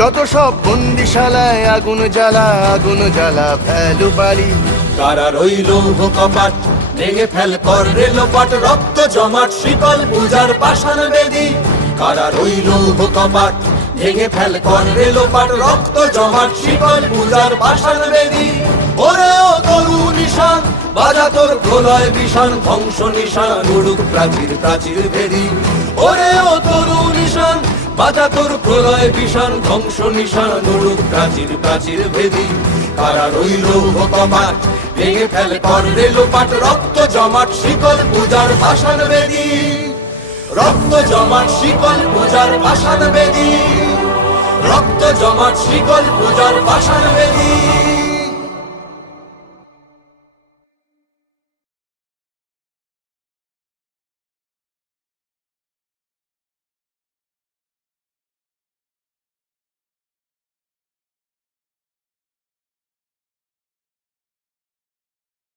যত সব বন্দিশালায় আগুন জ্বালা ফেলু বাড়ি। কারা রইল কপাট ভেঙে ফেল কর রেলপাট, রক্ত জমাট শিকল পূজার পাষাণ বেদী। কারা রইল কপাট ভেঙে ফেল কর রেলপাট, রক্ত জমাট শিকল পূজার পাষাণ বেদী। ওরে ও তরু নিশান বাজা তোর প্রলয় বিষাণ, ধ্বংস নিশান উড়ুক প্রাচীর প্রাচীর ভেদি। ওরে ও তরু নিশান বাজা তোর প্রলয় বিষাণ, ধ্বংস নিশান উড়ুক প্রাচীর প্রাচীর ভেদি। কারা রইল কপাট ভেঙে ফেল কর রেলপাট, রক্ত জমাট শিকল পূজার পাষাণ বেদী। রক্ত জমাট শিকল পূজার পাষাণ বেদী, রক্ত জমাট শিকল পূজার পাষাণ বেদী।